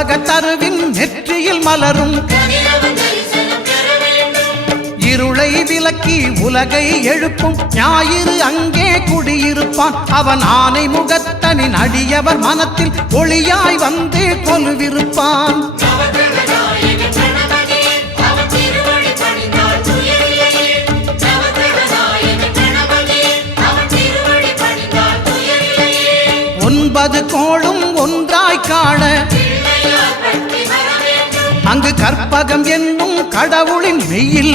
உலகத்தருவின் நெற்றியில் மலரும். இருளை விலக்கி உலகை எழுப்பும். ஞாயிறு அங்கே குடியிருப்பான். அவன் ஆனை முகத்தனின் அடியவர் மனத்தில் ஒளியாய் வந்து கொலுவிருப்பான். கற்பகம் என்னும் கடவுளின் மெயில்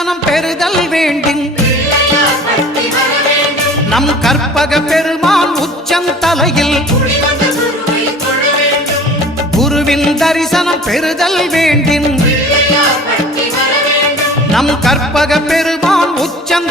தரிசனம் பெறுதல் வேண்டும். நம் கற்பக பெருமான் உச்சந்தலையில் குருவின் தரிசனம் பெறுதல் வேண்டின் வேண்டும். நம் கற்பக பெருமான் உச்சம்